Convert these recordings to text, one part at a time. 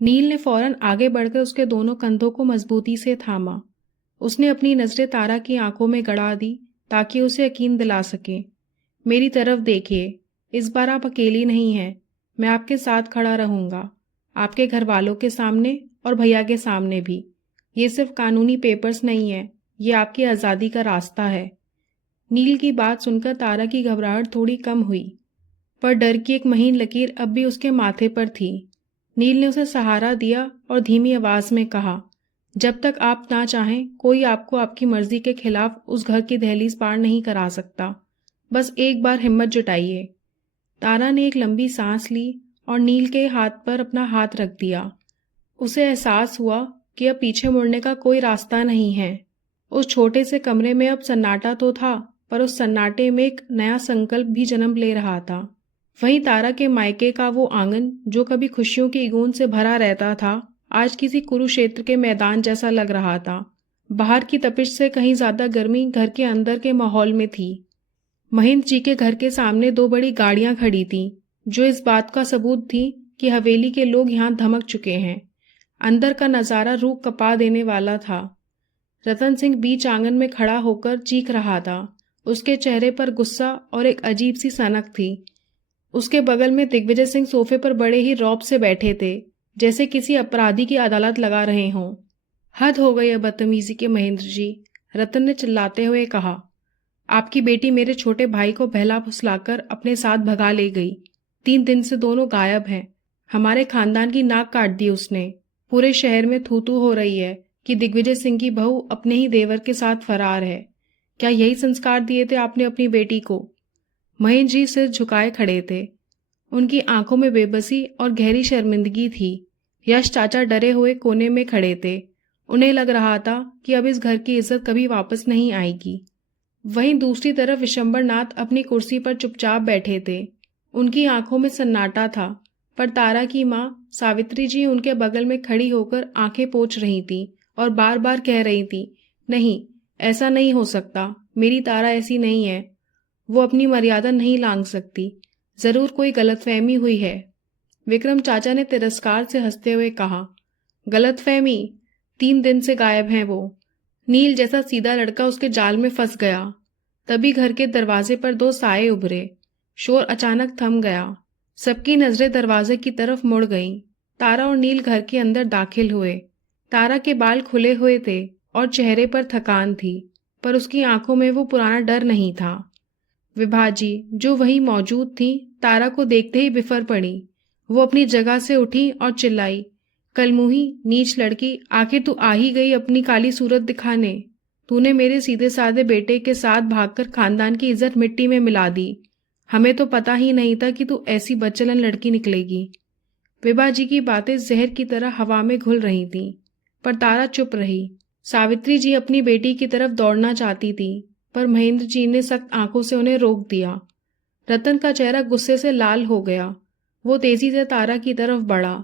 नील ने फौरन आगे बढ़कर उसके दोनों कंधों को मजबूती से थामा। उसने अपनी नजरें तारा की आंखों में गड़ा दी ताकि उसे यकीन दिला सके। मेरी तरफ देखिए, इस बार आप अकेली नहीं हैं। मैं आपके साथ खड़ा रहूंगा, आपके घर वालों के सामने और भैया के सामने भी। ये सिर्फ कानूनी पेपर्स नहीं है, ये आपकी आज़ादी का रास्ता है। नील की बात सुनकर तारा की घबराहट थोड़ी कम हुई, पर डर की एक महीन लकीर अब भी उसके माथे पर थी। नील ने उसे सहारा दिया और धीमी आवाज में कहा, जब तक आप ना चाहें कोई आपको आपकी मर्जी के खिलाफ उस घर की दहलीज पार नहीं करा सकता। बस एक बार हिम्मत जुटाइए। तारा ने एक लंबी सांस ली और नील के हाथ पर अपना हाथ रख दिया। उसे एहसास हुआ कि अब पीछे मुड़ने का कोई रास्ता नहीं है। उस छोटे से कमरे में अब सन्नाटा तो था, पर उस सन्नाटे में एक नया संकल्प भी जन्म ले रहा था। वहीं तारा के मायके का वो आंगन जो कभी खुशियों की गूंज से भरा रहता था, आज किसी कुरुक्षेत्र के मैदान जैसा लग रहा था। बाहर की तपिश से कहीं ज्यादा गर्मी घर के अंदर के माहौल में थी। महेंद्र जी के घर के सामने दो बड़ी गाड़ियां खड़ी थीं, जो इस बात का सबूत थी कि हवेली के लोग यहाँ धमक चुके हैं। अंदर का नजारा रूह कपा देने वाला था। रतन सिंह बीच आंगन में खड़ा होकर चीख रहा था। उसके चेहरे पर गुस्सा और एक अजीब सी सनक थी। उसके बगल में दिग्विजय सिंह सोफे पर बड़े ही रौब से बैठे थे, जैसे किसी अपराधी की अदालत लगा रहे हों। हद हो गई है बदतमीजी के महेंद्र जी, रतन ने चिल्लाते हुए कहा। आपकी बेटी मेरे छोटे भाई को बहला फुसलाकर अपने साथ भगा ले गई। 3 दिन से दोनों गायब हैं। हमारे खानदान की नाक काट दी उसने। पूरे शहर में थू थू हो रही है कि दिग्विजय सिंह की बहू अपने ही देवर के साथ फरार है। क्या यही संस्कार दिए थे आपने अपनी बेटी को? महेंद्र जी सिर झुकाए खड़े थे। उनकी आंखों में बेबसी और गहरी शर्मिंदगी थी। यश चाचा डरे हुए कोने में खड़े थे। उन्हें लग रहा था कि अब इस घर की इज्जत कभी वापस नहीं आएगी। वहीं दूसरी तरफ विशंबरनाथ अपनी कुर्सी पर चुपचाप बैठे थे। उनकी आंखों में सन्नाटा था, पर तारा की माँ सावित्री जी उनके बगल में खड़ी होकर आंखें पोंछ रही थी और बार बार कह रही थी, नहीं, ऐसा नहीं हो सकता, मेरी तारा ऐसी नहीं है। वो अपनी मर्यादा नहीं लांघ सकती। जरूर कोई गलतफहमी हुई है। विक्रम चाचा ने तिरस्कार से हंसते हुए कहा, गलतफहमी? 3 दिन से गायब हैं वो। नील जैसा सीधा लड़का उसके जाल में फंस गया। तभी घर के दरवाजे पर 2 साए उभरे। शोर अचानक थम गया। सबकी नजरें दरवाजे की तरफ मुड़ गईं। तारा और नील घर के अंदर दाखिल हुए। तारा के बाल खुले हुए थे और चेहरे पर थकान थी, पर उसकी आंखों में वो पुराना डर नहीं था। विभाजी, जो वहीं मौजूद थी, तारा को देखते ही बिफर पड़ी। वो अपनी जगह से उठी और चिल्लाई, कलमुही, नीच लड़की, आखिर तू आ ही गई अपनी काली सूरत दिखाने। तूने मेरे सीधे साधे बेटे के साथ भागकर खानदान की इज्जत मिट्टी में मिला दी। हमें तो पता ही नहीं था कि तू ऐसी बदचलन लड़की निकलेगी। विभाजी की बातें जहर की तरह हवा में घुल रही थीं, पर तारा चुप रही। सावित्री जी अपनी बेटी की तरफ दौड़ना चाहती थी, पर महेंद्र जी ने सख्त आंखों से उन्हें रोक दिया। रतन का चेहरा गुस्से से लाल हो गया। वो तेजी से तारा की तरफ बढ़ा।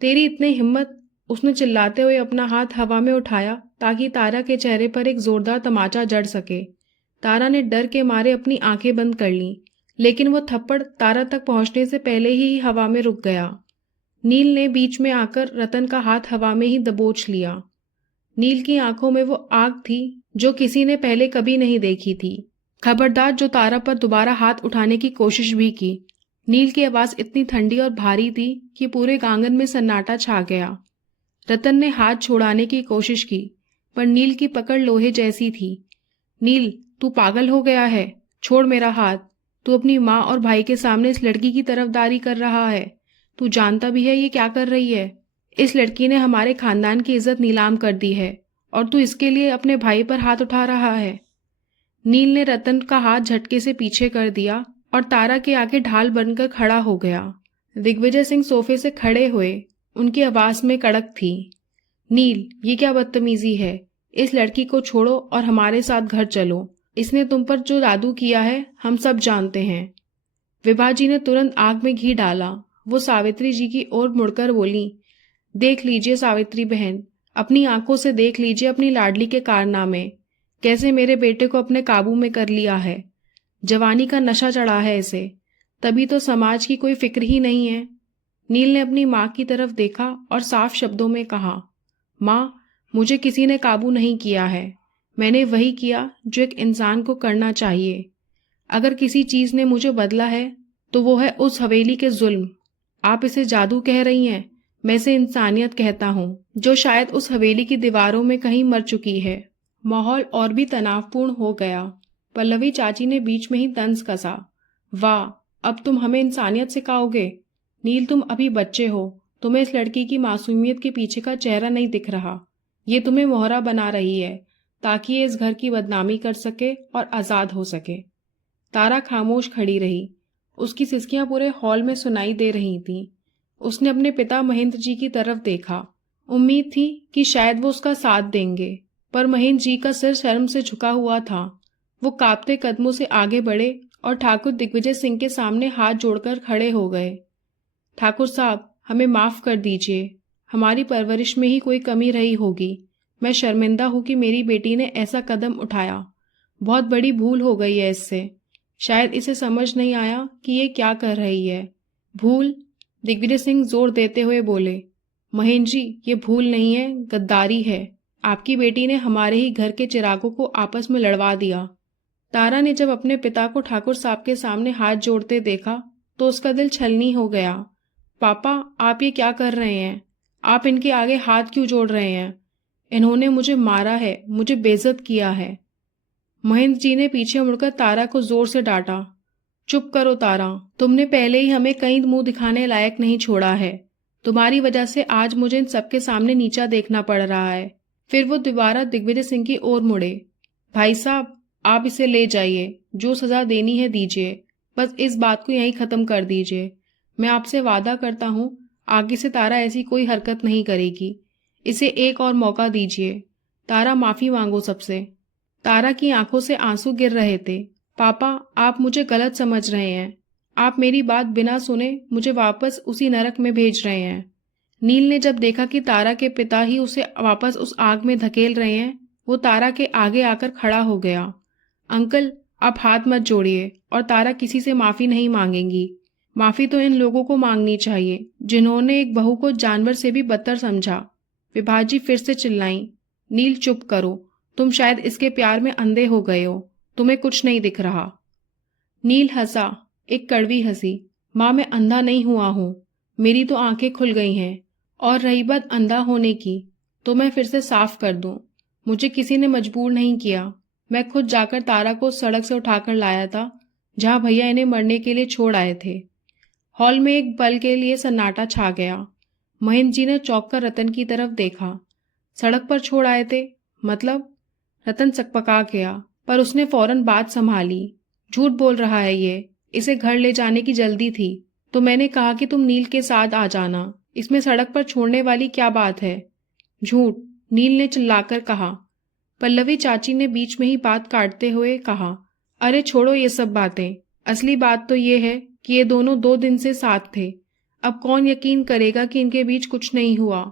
तेरी इतनी हिम्मत? उसने चिल्लाते हुए अपना हाथ हवा में उठाया ताकि तारा के चेहरे पर एक जोरदार तमाचा जड़ सके। तारा ने डर के मारे अपनी आंखें बंद कर लीं, लेकिन वो थप्पड़ तारा तक पहुंचने से पहले ही हवा में रुक गया। नील ने बीच में आकर रतन का हाथ हवा में ही दबोच लिया। नील की आंखों में वो आग थी जो किसी ने पहले कभी नहीं देखी थी। खबरदार जो तारा पर दोबारा हाथ उठाने की कोशिश भी की। नील की आवाज इतनी ठंडी और भारी थी कि पूरे आंगन में सन्नाटा छा गया। रतन ने हाथ छुड़ाने की कोशिश की, पर नील की पकड़ लोहे जैसी थी। नील, तू पागल हो गया है? छोड़ मेरा हाथ। तू अपनी माँ और भाई के सामने इस लड़की की तरफदारी कर रहा है। तू जानता भी है ये क्या कर रही है? इस लड़की ने हमारे खानदान की इज्जत नीलाम कर दी है और तू इसके लिए अपने भाई पर हाथ उठा रहा है। नील ने रतन का हाथ झटके से पीछे कर दिया और तारा के आगे ढाल बनकर खड़ा हो गया। दिग्विजय सिंह सोफे से खड़े हुए। उनकी आवाज में कड़क थी, नील, ये क्या बदतमीजी है? इस लड़की को छोड़ो और हमारे साथ घर चलो। इसने तुम पर जो जादू किया है हम सब जानते हैं। विभाजी ने तुरंत आग में घी डाला। वो सावित्री जी की ओर मुड़कर बोली, देख लीजिए सावित्री बहन, अपनी आंखों से देख लीजिए अपनी लाडली के कारनामे, कैसे मेरे बेटे को अपने काबू में कर लिया है। जवानी का नशा चढ़ा है इसे, तभी तो समाज की कोई फिक्र ही नहीं है। नील ने अपनी माँ की तरफ देखा और साफ शब्दों में कहा, माँ, मुझे किसी ने काबू नहीं किया है। मैंने वही किया जो एक इंसान को करना चाहिए। अगर किसी चीज ने मुझे बदला है तो वो है उस हवेली के जुल्म। आप इसे जादू कह रही हैं, मैं इसे इंसानियत कहता हूँ, जो शायद उस हवेली की दीवारों में कहीं मर चुकी है। माहौल और भी तनावपूर्ण हो गया। पल्लवी चाची ने बीच में ही तंज कसा, वाह, अब तुम हमें इंसानियत सिखाओगे? नील, तुम अभी बच्चे हो, तुम्हें इस लड़की की मासूमियत के पीछे का चेहरा नहीं दिख रहा। ये तुम्हें मोहरा बना रही है ताकि ये इस घर की बदनामी कर सके और आजाद हो सके। तारा खामोश खड़ी रही। उसकी सिसकियां पूरे हॉल में सुनाई दे रही थीं। उसने अपने पिता महेंद्र जी की तरफ देखा। उम्मीद थी कि शायद वो उसका साथ देंगे, पर महेंद्र जी का सिर शर्म से झुका हुआ था। वो कांपते कदमों से आगे बढ़े और ठाकुर दिग्विजय सिंह के सामने हाथ जोड़कर खड़े हो गए। ठाकुर साहब, हमें माफ कर दीजिए। हमारी परवरिश में ही कोई कमी रही होगी। मैं शर्मिंदा हूं कि मेरी बेटी ने ऐसा कदम उठाया। बहुत बड़ी भूल हो गई है इससे। शायद इसे समझ नहीं आया कि ये क्या कर रही है। भूल? दिग्विजय सिंह जोर देते हुए बोले, महेंद्र जी, ये भूल नहीं है, गद्दारी है। आपकी बेटी ने हमारे ही घर के चिरागों को आपस में लड़वा दिया। तारा ने जब अपने पिता को ठाकुर साहब के सामने हाथ जोड़ते देखा तो उसका दिल छलनी हो गया। पापा, आप ये क्या कर रहे हैं? आप इनके आगे हाथ क्यों जोड़ रहे हैं? इन्होंने मुझे मारा है, मुझे बेइज्जत किया है। महेंद्र जी ने पीछे मुड़कर तारा को जोर से डांटा। चुप करो तारा, तुमने पहले ही हमें कहीं मुंह दिखाने लायक नहीं छोड़ा है। तुम्हारी वजह से आज मुझे इन सबके सामने नीचा देखना पड़ रहा है। फिर वो दोबारा दिग्विजय सिंह की ओर मुड़े। भाई साहब, आप इसे ले जाइए, जो सजा देनी है दीजिए, बस इस बात को यहीं खत्म कर दीजिए। मैं आपसे वादा करता हूँ, आगे से तारा ऐसी कोई हरकत नहीं करेगी। इसे एक और मौका दीजिए। तारा, माफी मांगो सबसे। तारा की आंखों से आंसू गिर रहे थे। पापा, आप मुझे गलत समझ रहे हैं। आप मेरी बात बिना सुने मुझे वापस उसी नरक में भेज रहे हैं। नील ने जब देखा कि तारा के पिता ही उसे वापस उस आग में धकेल रहे हैं, वो तारा के आगे आकर खड़ा हो गया। अंकल, आप हाथ मत जोड़िए और तारा किसी से माफी नहीं मांगेंगी। माफी तो इन लोगों को मांगनी चाहिए जिन्होंने एक बहू को जानवर से भी बदतर समझा। विभाजी फिर से चिल्लाई, नील चुप करो, तुम शायद इसके प्यार में अंधे हो गए हो, तुम्हें कुछ नहीं दिख रहा। नील हंसा, एक कड़वी हंसी। माँ, मैं अंधा नहीं हुआ हूँ, मेरी तो आंखें खुल गई हैं। और रही बात अंधा होने की, तो मैं फिर से साफ कर दूं, मुझे किसी ने मजबूर नहीं किया। मैं खुद जाकर तारा को सड़क से उठाकर लाया था, जहां भैया इन्हें मरने के लिए छोड़ आए थे। हॉल में एक पल के लिए सन्नाटा छा गया। महेंद्र जी ने चौंक कर रतन की तरफ देखा। सड़क पर छोड़ आए थे? मतलब? रतन सकपका गया, पर उसने फौरन बात संभाली। झूठ बोल रहा है ये, इसे घर ले जाने की जल्दी थी, तो मैंने कहा कि तुम नील के साथ आ जाना। इसमें सड़क पर छोड़ने वाली क्या बात है? झूठ, नील ने चिल्लाकर कहा। पल्लवी चाची ने बीच में ही बात काटते हुए कहा, अरे छोड़ो ये सब बातें, असली बात तो ये है कि ये दोनों 2 दिन से साथ थे। अब कौन यकीन करेगा कि इनके बीच कुछ नहीं हुआ?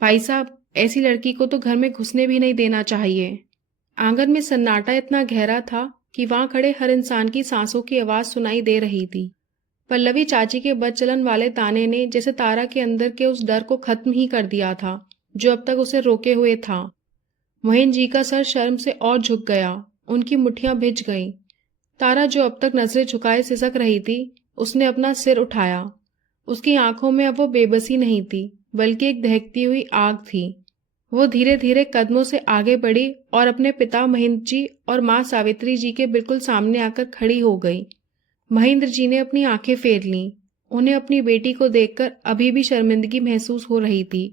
भाई साहब, ऐसी लड़की को तो घर में घुसने भी नहीं देना चाहिए। आंगन में सन्नाटा इतना गहरा था कि वहां खड़े हर इंसान की सांसों की आवाज सुनाई दे रही थी। पल्लवी चाची के बदचलन वाले ताने ने जैसे तारा के अंदर के उस डर को खत्म ही कर दिया था जो अब तक उसे रोके हुए था। महेंद्र जी का सर शर्म से और झुक गया, उनकी मुट्ठियां भिज गईं। तारा, जो अब तक नजरें झुकाए सिसक रही थी, उसने अपना सिर उठाया। उसकी आंखों में अब वो बेबसी नहीं थी, बल्कि एक दहकती हुई आग थी। वो धीरे धीरे कदमों से आगे बढ़ी और अपने पिता महेंद्र जी और माँ सावित्री जी के बिल्कुल सामने आकर खड़ी हो गई। महेंद्र जी ने अपनी आंखें फेर लीं। उन्हें अपनी बेटी को देखकर अभी भी शर्मिंदगी महसूस हो रही थी।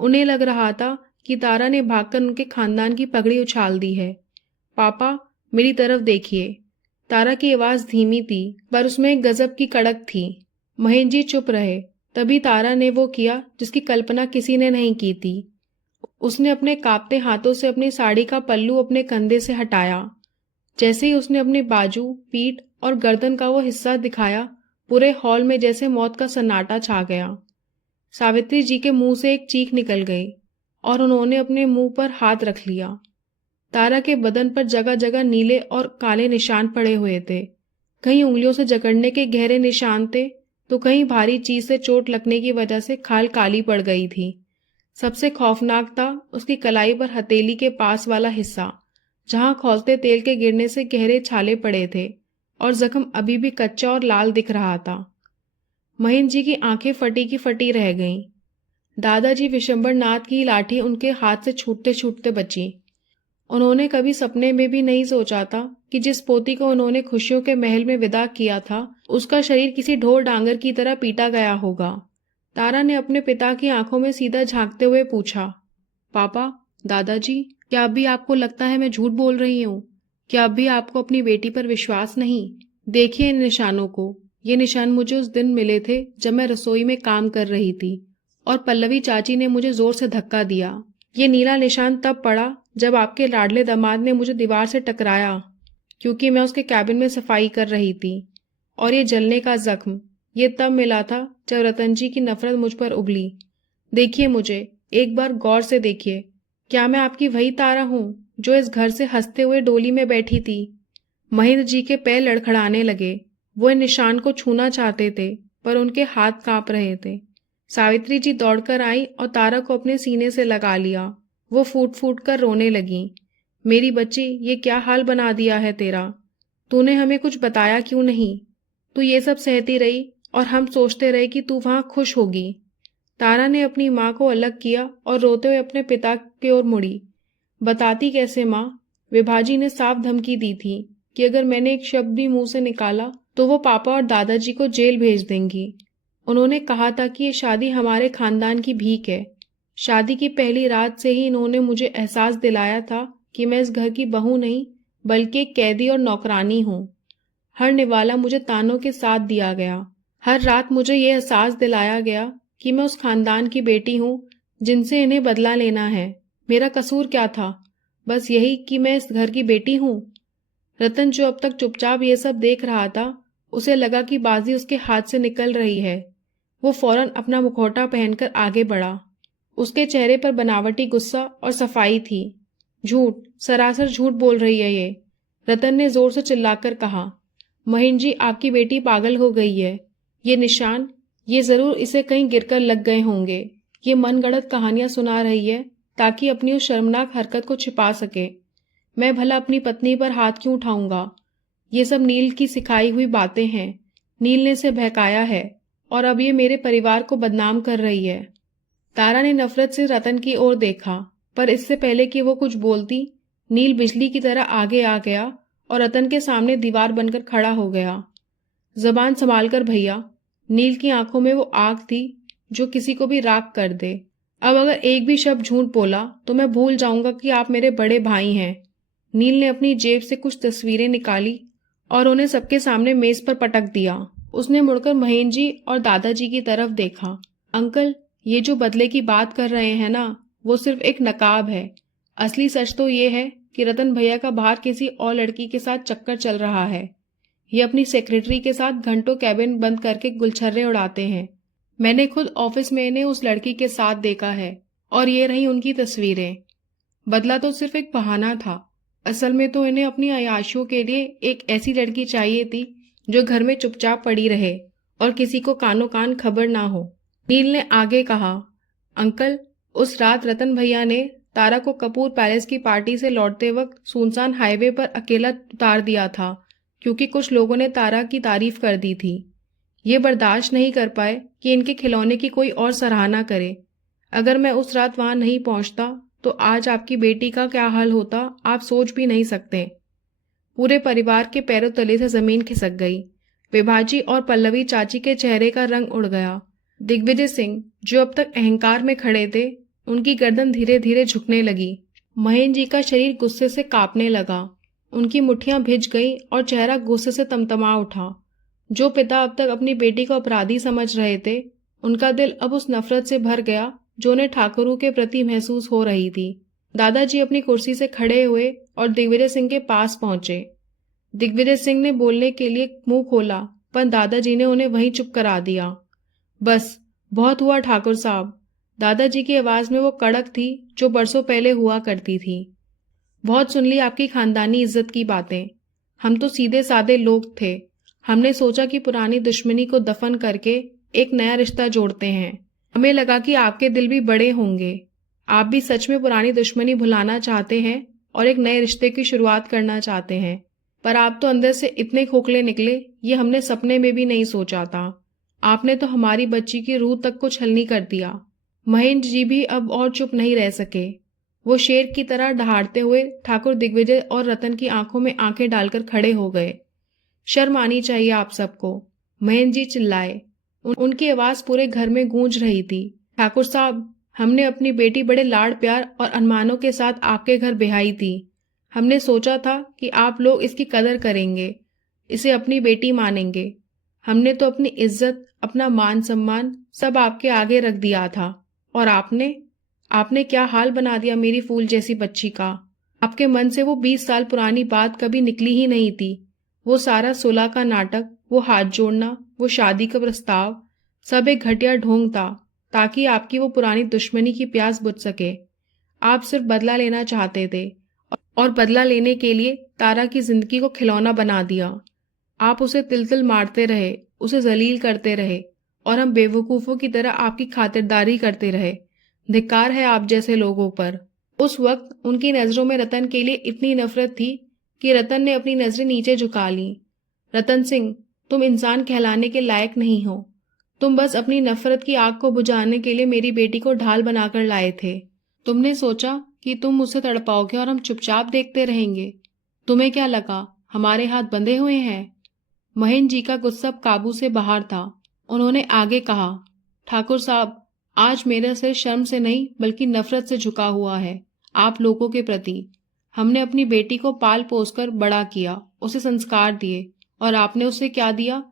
उन्हें लग रहा था कि तारा ने भागकर उनके खानदान की पगड़ी उछाल दी है। पापा, मेरी तरफ देखिए। तारा की आवाज धीमी थी, पर उसमें एक गजब की कड़क थी। महेंद्र जी चुप रहे। तभी तारा ने वो किया जिसकी कल्पना किसी ने नहीं की थी। उसने अपने कांपते हाथों से अपनी साड़ी का पल्लू अपने कंधे से हटाया। जैसे ही उसने अपनी बाजू, पीठ और गर्दन का वो हिस्सा दिखाया, पूरे हॉल में जैसे मौत का सन्नाटा छा गया। सावित्री जी के मुंह से एक चीख निकल गई और उन्होंने अपने मुंह पर हाथ रख लिया। तारा के बदन पर जगह जगह नीले और काले निशान पड़े हुए थे। कहीं उंगलियों से जकड़ने के गहरे निशान थे, तो कहीं भारी चीज से चोट लगने की वजह से खाल काली पड़ गई थी। सबसे खौफनाक था उसकी कलाई पर हथेली के पास वाला हिस्सा, जहां खौलते तेल के गिरने से गहरे छाले पड़े थे और जख्म अभी भी कच्चा और लाल दिख रहा था। महेंद्र जी की आंखें फटी की फटी रह गईं। दादाजी विशंबर नाथ की लाठी उनके हाथ से छूटते छूटते बची। उन्होंने कभी सपने में भी नहीं सोचा था कि जिस पोती को उन्होंने खुशियों के महल में विदा किया था, उसका शरीर किसी ढोर डांगर की तरह पीटा गया होगा। तारा ने अपने पिता की आंखों में सीधा झांकते हुए पूछा, पापा, दादाजी, क्या अब भी आपको लगता है मैं झूठ बोल रही हूँ? क्या अब भी आपको अपनी बेटी पर विश्वास नहीं? देखिए इन निशानों को। ये निशान मुझे उस दिन मिले थे जब मैं रसोई में काम कर रही थी और पल्लवी चाची ने मुझे जोर से धक्का दिया। ये नीला निशान तब पड़ा जब आपके लाडले दामाद ने मुझे दीवार से टकराया, क्योंकि मैं उसके कैबिन में सफाई कर रही थी। और ये जलने का जख्म, ये तब मिला था जब रतन जी की नफरत मुझ पर उगली। देखिए मुझे, एक बार गौर से देखिए। क्या मैं आपकी वही तारा हूँ जो इस घर से हंसते हुए डोली में बैठी थी? महेंद्र जी के पैर लड़खड़ाने लगे। वो इन निशान को छूना चाहते थे, पर उनके हाथ कांप रहे थे। सावित्री जी दौड़कर आई और तारा को अपने सीने से लगा लिया। वो फूट फूट कर रोने लगी। मेरी बच्ची, ये क्या हाल बना दिया है तेरा? तूने हमें कुछ बताया क्यों नहीं? तू ये सब सहती रही और हम सोचते रहे कि तू वहां खुश होगी। तारा ने अपनी माँ को अलग किया और रोते हुए अपने पिता की ओर मुड़ी। बताती कैसे माँ? विभाजी ने साफ धमकी दी थी कि अगर मैंने एक शब्द भी मुंह से निकाला तो वो पापा और दादाजी को जेल भेज देंगी। उन्होंने कहा था कि ये शादी हमारे खानदान की भीख है। शादी की पहली रात से ही इन्होंने मुझे एहसास दिलाया था कि मैं इस घर की बहू नहीं, बल्कि एक कैदी और नौकरानी हूँ। हर निवाला मुझे तानों के साथ दिया गया। हर रात मुझे ये एहसास दिलाया गया कि मैं उस खानदान की बेटी हूँ जिनसे इन्हें बदला लेना है। मेरा कसूर क्या था? बस यही कि मैं इस घर की बेटी हूँ। रतन, जो अब तक चुपचाप ये सब देख रहा था, उसे लगा कि बाजी उसके हाथ से निकल रही है। वो फौरन अपना मुखौटा पहनकर आगे बढ़ा। उसके चेहरे पर बनावटी गुस्सा और सफाई थी। झूठ, सरासर झूठ बोल रही है ये, रतन ने जोर से चिल्लाकर कहा। महेंद्र जी, आपकी बेटी पागल हो गई है। ये निशान, ये जरूर इसे कहीं गिरकर लग गए होंगे। ये मनगढ़ंत कहानियां सुना रही है ताकि अपनी उस शर्मनाक हरकत को छिपा सके। मैं भला अपनी पत्नी पर हाथ क्यों उठाऊंगा? ये सब नील की सिखाई हुई बातें हैं। नील ने इसे बहकाया है और अब ये मेरे परिवार को बदनाम कर रही है। तारा ने नफरत से रतन की ओर देखा, पर इससे पहले कि वो कुछ बोलती, नील बिजली की तरह आगे आ गया और रतन के सामने दीवार बनकर खड़ा हो गया। जबान संभालकर भैया। नील की आंखों में वो आग थी जो किसी को भी राख कर दे। अब अगर एक भी शब्द झूठ बोला तो मैं भूल जाऊंगा कि आप मेरे बड़े भाई हैं। नील ने अपनी जेब से कुछ तस्वीरें निकाली और उन्हें सबके सामने मेज पर पटक दिया। उसने मुड़कर महेंद्र जी और दादाजी की तरफ देखा। अंकल, ये जो बदले की बात कर रहे हैं ना, वो सिर्फ एक नकाब है। असली सच तो ये है कि रतन भैया का बाहर किसी और लड़की के साथ चक्कर चल रहा है। ये अपनी सेक्रेटरी के साथ घंटों कैबिन बंद करके गुलछर्रे उड़ाते हैं। मैंने खुद ऑफिस में इन्हें उस लड़की के साथ देखा है और ये रही उनकी तस्वीरें। बदला तो सिर्फ एक बहाना था। असल में तो इन्हें अपनी अय्याशियों के लिए एक ऐसी लड़की चाहिए थी जो घर में चुपचाप पड़ी रहे और किसी को कानो कान खबर ना हो। नील ने आगे कहा, अंकल, उस रात रतन भैया ने तारा को कपूर पैलेस की पार्टी से लौटते वक्त सुनसान हाईवे पर अकेला उतार दिया था, क्योंकि कुछ लोगों ने तारा की तारीफ कर दी थी। ये बर्दाश्त नहीं कर पाए कि इनके खिलौने की कोई और सराहना करे। अगर मैं उस रात वहां नहीं पहुंचता तो आज आपकी बेटी का क्या हाल होता, आप सोच भी नहीं सकते। पूरे परिवार के पैरों तले से जमीन खिसक गई। विभाजी और पल्लवी चाची के चेहरे का रंग उड़ गया। दिग्विजय सिंह, जो अब तक अहंकार में खड़े थे, उनकी गर्दन धीरे धीरे झुकने लगी। महेंद्र जी का शरीर गुस्से से कांपने लगा। उनकी मुट्ठियां भिज गईं और चेहरा गुस्से से तमतमा उठा। जो पिता अब तक अपनी बेटी को अपराधी समझ रहे थे, उनका दिल अब उस नफरत से भर गया जो उन्हें ठाकुरों के प्रति महसूस हो रही थी। दादाजी अपनी कुर्सी से खड़े हुए और दिग्विजय सिंह के पास पहुंचे। दिग्विजय सिंह ने बोलने के लिए मुंह खोला, पर दादाजी ने उन्हें वहीं चुप करा दिया। बस, बहुत हुआ ठाकुर साहब। दादाजी की आवाज में वो कड़क थी जो बरसों पहले हुआ करती थी। बहुत सुन ली आपकी खानदानी इज्जत की बातें। हम तो सीधे साधे लोग थे। हमने सोचा कि पुरानी दुश्मनी को दफन करके एक नया रिश्ता जोड़ते हैं। हमें लगा कि आपके दिल भी बड़े होंगे। आप भी सच में पुरानी दुश्मनी भुलाना चाहते हैं और एक नए रिश्ते की शुरुआत करना चाहते हैं। पर आप तो अंदर से इतने खोखले निकले, ये हमने सपने में भी नहीं सोचा था। आपने तो हमारी बच्ची की रूह तक को छलनी कर दिया। महेंद्र जी भी अब और चुप नहीं रह सके। वो शेर की तरह दहाड़ते हुए ठाकुर दिग्विजय और रतन की आंखों में आंखें डालकर खड़े हो गए। शर्म आनी चाहिए आप सबको, महेंद्र जी चिल्लाए। उनकी आवाज पूरे घर में गूंज रही थी। ठाकुर साहब, हमने अपनी बेटी बड़े लाड़ प्यार और अनमानों के साथ आपके घर ब्याई थी। हमने सोचा था कि आप लोग इसकी कदर करेंगे, इसे अपनी बेटी मानेंगे। हमने तो अपनी इज्जत, अपना मान सम्मान सब आपके आगे रख दिया था। और आपने क्या हाल बना दिया मेरी फूल जैसी बच्ची का। आपके मन से वो 20 साल पुरानी बात कभी निकली ही नहीं थी। वो सारा सुलह का नाटक, वो हाथ जोड़ना, वो शादी का प्रस्ताव, सब एक घटिया ढोंग था ताकि आपकी वो पुरानी दुश्मनी की प्यास बुझ सके। आप सिर्फ बदला लेना चाहते थे और बदला लेने के लिए तारा की जिंदगी को खिलौना बना दिया। आप उसे तिल तिल मारते रहे, उसे जलील करते रहे और हम बेवकूफों की तरह आपकी खातिरदारी करते रहे। धिक्कार है आप जैसे लोगों पर। उस वक्त उनकी नजरों में रतन के लिए इतनी नफरत थी कि रतन ने अपनी नजरें नीचे झुका ली। रतन सिंह, तुम इंसान कहलाने के लायक नहीं हो। तुम बस अपनी नफरत की आग को बुझाने के लिए मेरी बेटी को ढाल बनाकर लाए थे। तुमने सोचा कि तुम उसे तड़पाओगे और हम चुपचाप देखते रहेंगे। तुम्हें क्या लगा हमारे हाथ बंधे हुए हैं? महेंद्र जी का गुस्सा काबू से बाहर था। उन्होंने आगे कहा, ठाकुर साहब, आज मेरा सिर शर्म से नहीं बल्कि नफरत से झुका हुआ है आप लोगों के प्रति। हमने अपनी बेटी को पाल पोस कर बड़ा किया, उसे संस्कार दिए, और आपने उसे क्या दिया?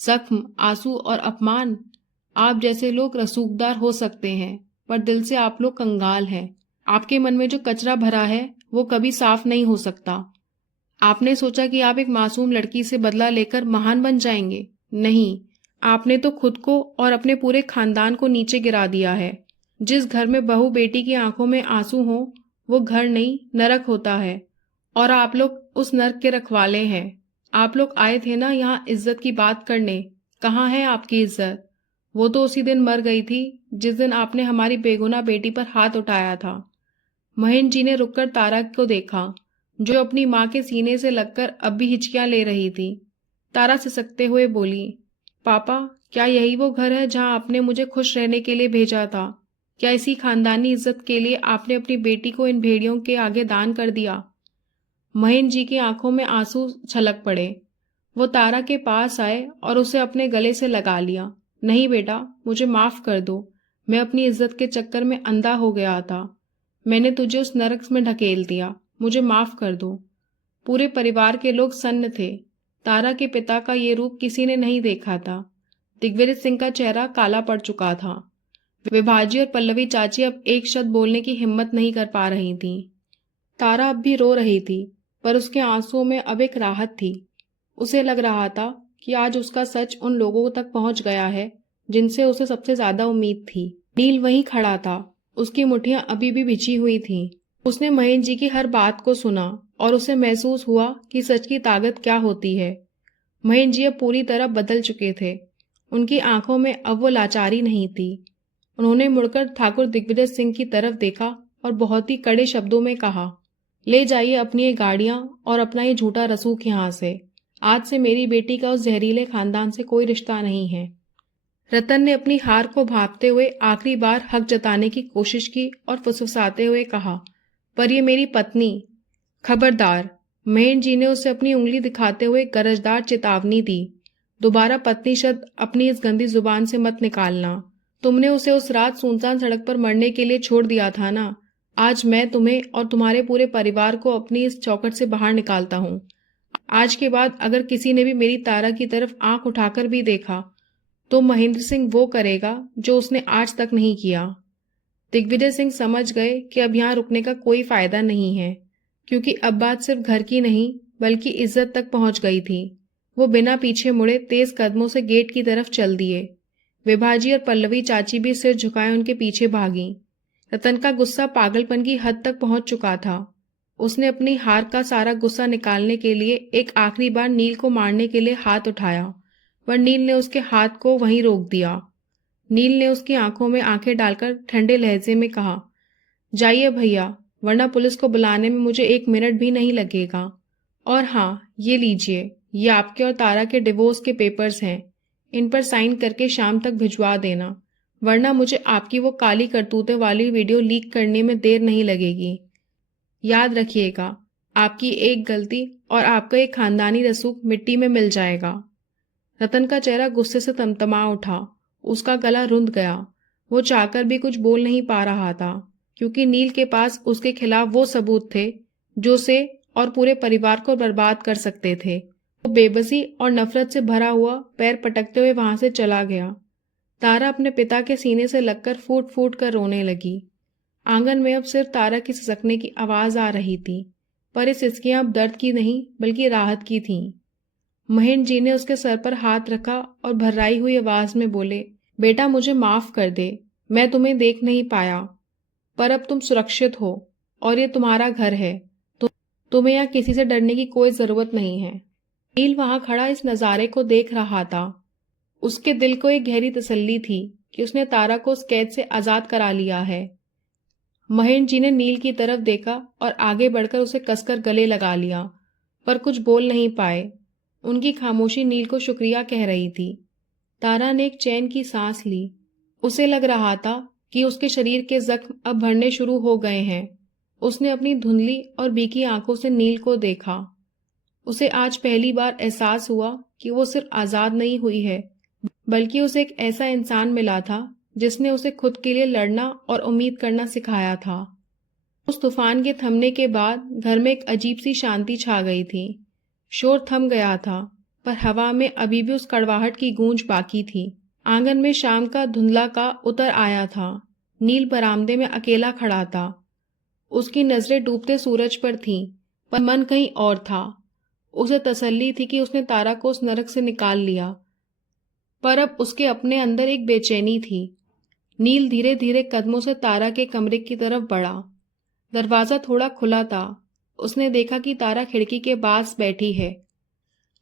जख्म, आंसू और अपमान। आप जैसे लोग रसूखदार हो सकते हैं, पर दिल से आप लोग कंगाल हैं। आपके मन में जो कचरा भरा है वो कभी साफ नहीं हो सकता। आपने सोचा कि आप एक मासूम लड़की से बदला लेकर महान बन जाएंगे। नहीं, आपने तो खुद को और अपने पूरे खानदान को नीचे गिरा दिया है। जिस घर में बहू बेटी की आंखों में आंसू हो वो घर नहीं नरक होता है, और आप लोग उस नरक के रखवाले हैं। आप लोग आए थे ना यहाँ इज्जत की बात करने, कहाँ है आपकी इज्जत? वो तो उसी दिन मर गई थी जिस दिन आपने हमारी बेगुनाह बेटी पर हाथ उठाया था। महेंद्र जी ने रुककर तारा को देखा, जो अपनी माँ के सीने से लगकर अब भी हिचकियां ले रही थी। तारा सिसकते हुए बोली, पापा, क्या यही वो घर है जहाँ आपने मुझे खुश रहने के लिए भेजा था? क्या इसी खानदानी इज्जत के लिए आपने अपनी बेटी को इन भेड़ियों के आगे दान कर दिया? महेंद्र जी की आंखों में आंसू छलक पड़े। वो तारा के पास आए और उसे अपने गले से लगा लिया। नहीं बेटा, मुझे माफ कर दो। मैं अपनी इज्जत के चक्कर में अंधा हो गया था। मैंने तुझे उस नरक में ढकेल दिया। मुझे माफ कर दो। पूरे परिवार के लोग सन्न थे। तारा के पिता का ये रूप किसी ने नहीं देखा था। दिग्विजय सिंह का चेहरा काला पड़ चुका था। विभाजी और पल्लवी चाची अब एक शब्द बोलने की हिम्मत नहीं कर पा रही थी। तारा अब भी रो रही थी, पर उसके आंसुओं में अब एक राहत थी। उसे लग रहा था कि आज उसका सच उन लोगों तक पहुंच गया है जिनसे उसे सबसे ज्यादा उम्मीद थी। नील वहीं खड़ा था, उसकी मुट्ठियां अभी भी बिछी हुई थीं। उसने महेंद्र जी की हर बात को सुना और उसे महसूस हुआ कि सच की ताकत क्या होती है। महेंद्र जी अब पूरी तरह बदल चुके थे। उनकी आंखों में अब वो लाचारी नहीं थी। उन्होंने मुड़कर ठाकुर दिग्विजय सिंह की तरफ देखा और बहुत ही कड़े शब्दों में कहा, ले जाइए अपनी ये गाड़ियां और अपना ये झूठा रसूख यहाँ से। आज से मेरी बेटी का उस जहरीले खानदान से कोई रिश्ता नहीं है। रतन ने अपनी हार को भांपते हुए आखिरी बार हक जताने की कोशिश की और फुसफुसाते हुए कहा, पर ये मेरी पत्नी। खबरदार, महेंद्र जी ने उसे अपनी उंगली दिखाते हुए गरजदार चेतावनी दी। दोबारा पत्नी शब्द अपनी इस गंदी जुबान से मत निकालना। तुमने उसे उस रात सुनसान सड़क पर मरने के लिए छोड़ दिया था ना। आज मैं तुम्हें और तुम्हारे पूरे परिवार को अपनी इस चौखट से बाहर निकालता हूँ। आज के बाद अगर किसी ने भी मेरी तारा की तरफ आंख उठाकर भी देखा तो महेंद्र सिंह वो करेगा जो उसने आज तक नहीं किया। दिग्विजय सिंह समझ गए कि अब यहाँ रुकने का कोई फायदा नहीं है, क्योंकि अब बात सिर्फ घर की नहीं बल्कि इज्जत तक पहुंच गई थी। वो बिना पीछे मुड़े तेज कदमों से गेट की तरफ चल दिए। विभाजी और पल्लवी चाची भी सिर झुकाए उनके पीछे भागी। रतन का गुस्सा पागलपन की हद तक पहुंच चुका था। उसने अपनी हार का सारा गुस्सा निकालने के लिए एक आखिरी बार नील को मारने के लिए हाथ उठाया, पर नील ने उसके हाथ को वहीं रोक दिया। नील ने उसकी आंखों में आंखें डालकर ठंडे लहजे में कहा, जाइए भैया, वरना पुलिस को बुलाने में मुझे 1 मिनट भी नहीं लगेगा। और हाँ, ये लीजिए, ये आपके और तारा के डिवोर्स के पेपर्स हैं। इन पर साइन करके शाम तक भिजवा देना, वरना मुझे आपकी वो काली करतूतें वाली वीडियो लीक करने में देर नहीं लगेगी। याद रखिएगा, आपकी एक गलती और आपका एक खानदानी रसूख मिट्टी में मिल जाएगा। रतन का चेहरा गुस्से से तमतमा उठा। उसका गला रुंध गया। वो चाहकर भी कुछ बोल नहीं पा रहा था, क्योंकि नील के पास उसके खिलाफ वो सबूत थे जो उसे और पूरे परिवार को बर्बाद कर सकते थे। वो बेबसी और नफरत से भरा हुआ पैर पटकते हुए वहां से चला गया। तारा अपने पिता के सीने से लगकर फूट फूट कर रोने लगी। आंगन में अब सिर्फ तारा की सिसकने की आवाज आ रही थी, पर ये सिसकियां अब दर्द की नहीं बल्कि राहत की थीं। महेंद्र जी ने उसके सर पर हाथ रखा और भर्राई हुई आवाज में बोले, बेटा मुझे माफ कर दे, मैं तुम्हें देख नहीं पाया, पर अब तुम सुरक्षित हो और ये तुम्हारा घर है। तुम्हें यहाँ किसी से डरने की कोई जरूरत नहीं है। नील वहां खड़ा इस नजारे को देख रहा था। उसके दिल को एक गहरी तसल्ली थी कि उसने तारा को उस कैद से आजाद करा लिया है। महेंद्र जी ने नील की तरफ देखा और आगे बढ़कर उसे कसकर गले लगा लिया, पर कुछ बोल नहीं पाए। उनकी खामोशी नील को शुक्रिया कह रही थी। तारा ने एक चैन की सांस ली। उसे लग रहा था कि उसके शरीर के जख्म अब भरने शुरू हो गए हैं। उसने अपनी धुंधली और बीकी आंखों से नील को देखा। उसे आज पहली बार एहसास हुआ कि वो सिर्फ आजाद नहीं हुई है, बल्कि उसे एक ऐसा इंसान मिला था जिसने उसे खुद के लिए लड़ना और उम्मीद करना सिखाया था। उस तूफान के थमने के बाद घर में एक अजीब सी शांति छा गई थी। शोर थम गया था, पर हवा में अभी भी उस कड़वाहट की गूंज बाकी थी। आंगन में शाम का धुंधला का उतर आया था। नील बरामदे में अकेला खड़ा था। उसकी नजरें डूबते सूरज पर थीं, पर मन कहीं और था। उसे तसल्ली थी कि उसने तारा को उस नरक से निकाल लिया, पर अब उसके अपने अंदर एक बेचैनी थी। नील धीरे धीरे कदमों से तारा के कमरे की तरफ बढ़ा। दरवाजा थोड़ा खुला था। उसने देखा कि तारा खिड़की के पास बैठी है।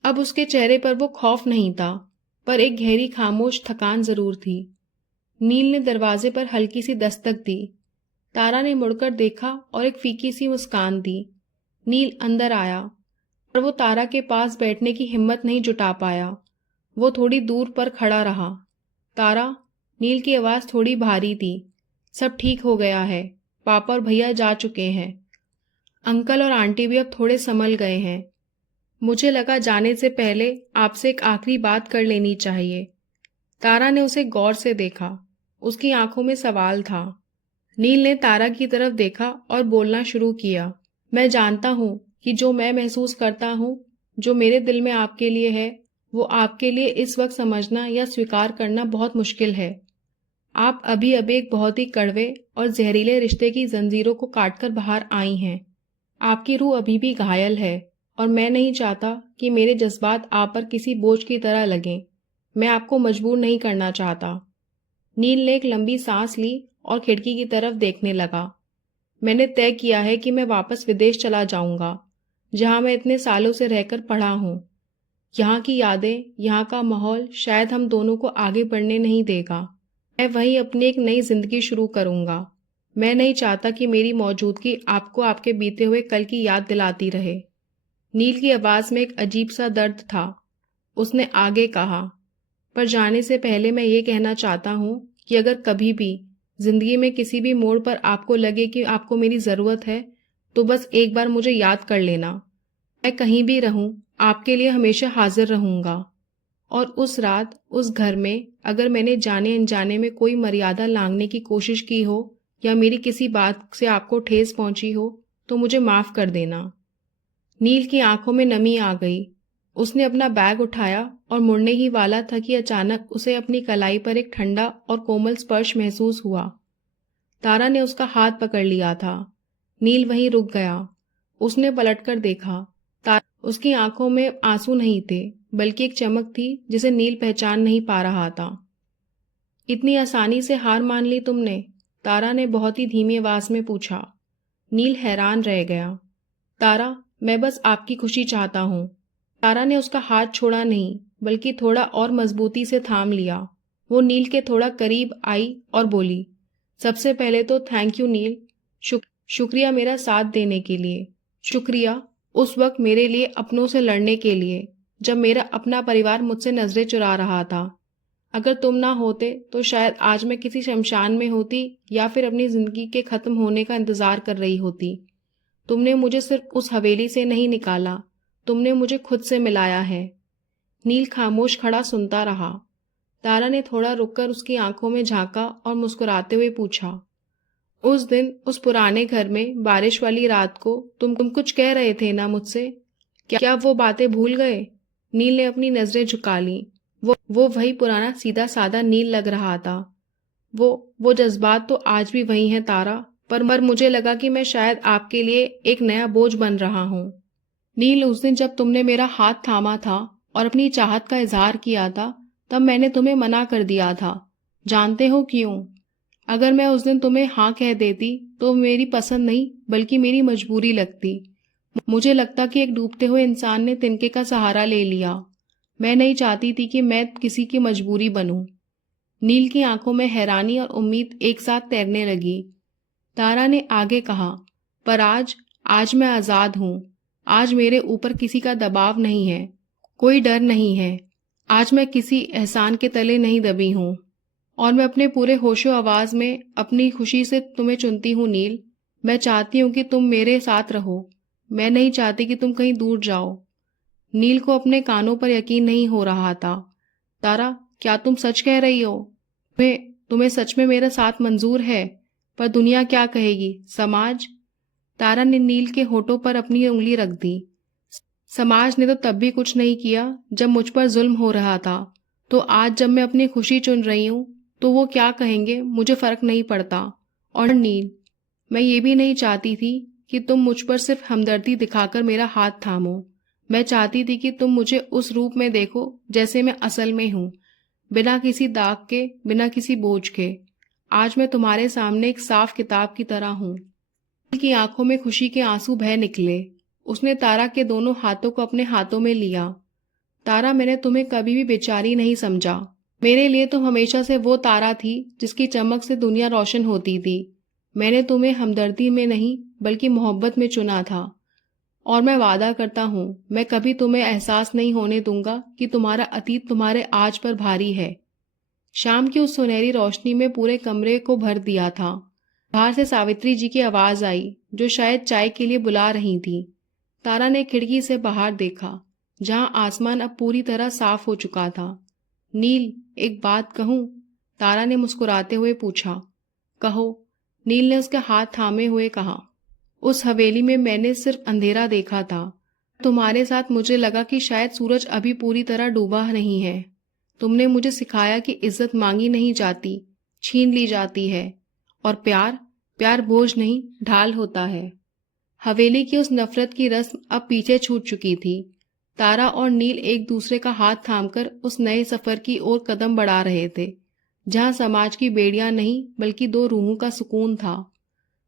अब उसके चेहरे पर वो खौफ नहीं था, पर एक गहरी खामोश थकान जरूर थी। नील ने दरवाजे पर हल्की सी दस्तक दी। तारा ने मुड़कर देखा और एक फीकी सी मुस्कान दी। नील अंदर आया, पर वो तारा के पास बैठने की हिम्मत नहीं जुटा पाया। वो थोड़ी दूर पर खड़ा रहा। तारा, नील की आवाज थोड़ी भारी थी। सब ठीक हो गया है। पापा और भैया जा चुके हैं। अंकल और आंटी भी अब थोड़े संभल गए हैं। मुझे लगा जाने से पहले आपसे एक आखिरी बात कर लेनी चाहिए। तारा ने उसे गौर से देखा। उसकी आंखों में सवाल था। नील ने तारा की तरफ देखा और बोलना शुरू किया। मैं जानता हूँ कि जो मैं महसूस करता हूँ, जो मेरे दिल में आपके लिए है, वो आपके लिए इस वक्त समझना या स्वीकार करना बहुत मुश्किल है। आप अभी अभी एक बहुत ही कड़वे और जहरीले रिश्ते की जंजीरों को काटकर बाहर आई हैं। आपकी रूह अभी भी घायल है और मैं नहीं चाहता कि मेरे जज्बात आप पर किसी बोझ की तरह लगें। मैं आपको मजबूर नहीं करना चाहता। नील ने एक लंबी सांस ली और खिड़की की तरफ देखने लगा। मैंने तय किया है कि मैं वापस विदेश चला जाऊंगा, जहां मैं इतने सालों से रहकर पढ़ा हूं। यहाँ की यादें, यहाँ का माहौल शायद हम दोनों को आगे बढ़ने नहीं देगा। मैं वहीं अपनी एक नई जिंदगी शुरू करूंगा। मैं नहीं चाहता कि मेरी मौजूदगी आपको आपके बीते हुए कल की याद दिलाती रहे। नील की आवाज में एक अजीब सा दर्द था। उसने आगे कहा, पर जाने से पहले मैं ये कहना चाहता हूँ कि अगर कभी भी जिंदगी में किसी भी मोड़ पर आपको लगे कि आपको मेरी जरूरत है, तो बस एक बार मुझे याद कर लेना। मैं कहीं भी रहूं, आपके लिए हमेशा हाजिर रहूंगा। और उस रात, उस घर में, अगर मैंने जाने अनजाने में कोई मर्यादा लांघने की कोशिश की हो या मेरी किसी बात से आपको ठेस पहुंची हो, तो मुझे माफ कर देना। नील की आंखों में नमी आ गई। उसने अपना बैग उठाया और मुड़ने ही वाला था कि अचानक उसे अपनी कलाई पर एक ठंडा और कोमल स्पर्श महसूस हुआ। तारा ने उसका हाथ पकड़ लिया था। नील वहीं रुक गया। उसने पलटकर देखा। उसकी आंखों में आंसू नहीं थे, बल्कि एक चमक थी जिसे नील पहचान नहीं पा रहा था। इतनी आसानी से हार मान ली तुमने? तारा ने बहुत ही धीमी आवाज में पूछा। नील हैरान रह गया। तारा, मैं बस आपकी खुशी चाहता हूँ। तारा ने उसका हाथ छोड़ा नहीं, बल्कि थोड़ा और मजबूती से थाम लिया। वो नील के थोड़ा करीब आई और बोली, सबसे पहले तो थैंक यू नील। शुक्रिया मेरा साथ देने के लिए। शुक्रिया उस वक्त मेरे लिए अपनों से लड़ने के लिए, जब मेरा अपना परिवार मुझसे नजरें चुरा रहा था। अगर तुम ना होते तो शायद आज मैं किसी शमशान में होती या फिर अपनी जिंदगी के खत्म होने का इंतजार कर रही होती। तुमने मुझे सिर्फ उस हवेली से नहीं निकाला, तुमने मुझे खुद से मिलाया है। नील खामोश खड़ा सुनता रहा। तारा ने थोड़ा रुककर उसकी आंखों में झांका और मुस्कुराते हुए पूछा, उस दिन उस पुराने घर में बारिश वाली रात को तुम कुछ कह रहे थे ना मुझसे? क्या वो बातें भूल गए? नील ने अपनी नजरें झुका ली। वो वही पुराना सीधा सादा नील लग रहा था। वो जज्बात तो आज भी वही हैं तारा, पर मुझे लगा कि मैं शायद आपके लिए एक नया बोझ बन रहा हूँ। नील, उस दिन जब तुमने मेरा हाथ थामा था और अपनी चाहत का इजहार किया था, तब मैंने तुम्हें मना कर दिया था। जानते हो क्यों? अगर मैं उस दिन तुम्हें हाँ कह देती तो मेरी पसंद नहीं बल्कि मेरी मजबूरी लगती। मुझे लगता कि एक डूबते हुए इंसान ने तिनके का सहारा ले लिया। मैं नहीं चाहती थी कि मैं किसी की मजबूरी बनूं। नील की आंखों में हैरानी और उम्मीद एक साथ तैरने लगी। तारा ने आगे कहा, पर आज मैं आजाद हूं। आज मेरे ऊपर किसी का दबाव नहीं है, कोई डर नहीं है। आज मैं किसी एहसान के तले नहीं दबी हूं और मैं अपने पूरे होशो आवाज में अपनी खुशी से तुम्हें चुनती हूँ नील। मैं चाहती हूँ कि तुम मेरे साथ रहो। मैं नहीं चाहती कि तुम कहीं दूर जाओ। नील को अपने कानों पर यकीन नहीं हो रहा था। तारा, क्या तुम सच कह रही हो? तुम्हें सच में मेरा साथ मंजूर है? पर दुनिया क्या कहेगी, समाज? तारा ने नील के होठों पर अपनी उंगली रख दी। समाज ने तो तब भी कुछ नहीं किया जब मुझ पर जुल्म हो रहा था, तो आज जब मैं अपनी खुशी चुन रही हूँ तो वो क्या कहेंगे मुझे फर्क नहीं पड़ता। और नील, मैं ये भी नहीं चाहती थी कि तुम मुझ पर सिर्फ हमदर्दी दिखाकर मेरा हाथ थामो। मैं चाहती थी कि तुम मुझे उस रूप में देखो जैसे मैं असल में हूँ, बिना किसी दाग के, बिना किसी बोझ के। आज मैं तुम्हारे सामने एक साफ किताब की तरह हूँ। नील की आंखों में खुशी के आंसू बह निकले। उसने तारा के दोनों हाथों को अपने हाथों में लिया। तारा, मैंने तुम्हें कभी भी बेचारी नहीं समझा। मेरे लिए तुम हमेशा से वो तारा थी जिसकी चमक से दुनिया रोशन होती थी। मैंने तुम्हें हमदर्दी में नहीं बल्कि मोहब्बत में चुना था। और मैं वादा करता हूँ, मैं कभी तुम्हें एहसास नहीं होने दूंगा कि तुम्हारा अतीत तुम्हारे आज पर भारी है। शाम की उस सुनहरी रोशनी में पूरे कमरे को भर दिया था। बाहर से सावित्री जी की आवाज आई, जो शायद चाय के लिए बुला रही थी। तारा ने खिड़की से बाहर देखा, जहां आसमान अब पूरी तरह साफ हो चुका था। नील, एक बात कहूं? तारा ने मुस्कुराते हुए पूछा। कहो, नील ने उसके हाथ थामे हुए कहा। उस हवेली में मैंने सिर्फ अंधेरा देखा था। तुम्हारे साथ मुझे लगा कि शायद सूरज अभी पूरी तरह डूबा नहीं है। तुमने मुझे सिखाया कि इज्जत मांगी नहीं जाती, छीन ली जाती है। और प्यार बोझ नहीं, ढाल होता है। हवेली की उस नफरत की रस्म अब पीछे छूट चुकी थी। तारा और नील एक दूसरे का हाथ थामकर उस नए सफर की ओर कदम बढ़ा रहे थे, जहां समाज की बेड़ियां नहीं बल्कि दो रूहों का सुकून था।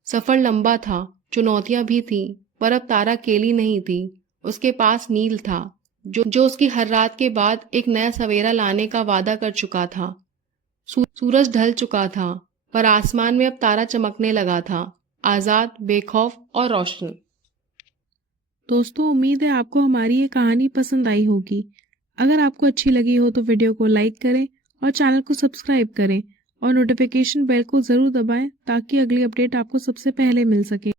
सफर लंबा था, चुनौतियां भी थीं, पर अब तारा अकेली नहीं थी। उसके पास नील था, जो उसकी हर रात के बाद एक नया सवेरा लाने का वादा कर चुका था। सूरज ढल चुका था, पर आसमान में अब तारा चमकने लगा था, आजाद, बेखौफ और रोशन। दोस्तों, उम्मीद है आपको हमारी ये कहानी पसंद आई होगी। अगर आपको अच्छी लगी हो तो वीडियो को लाइक करें और चैनल को सब्सक्राइब करें और नोटिफिकेशन बेल को ज़रूर दबाएं ताकि अगली अपडेट आपको सबसे पहले मिल सके।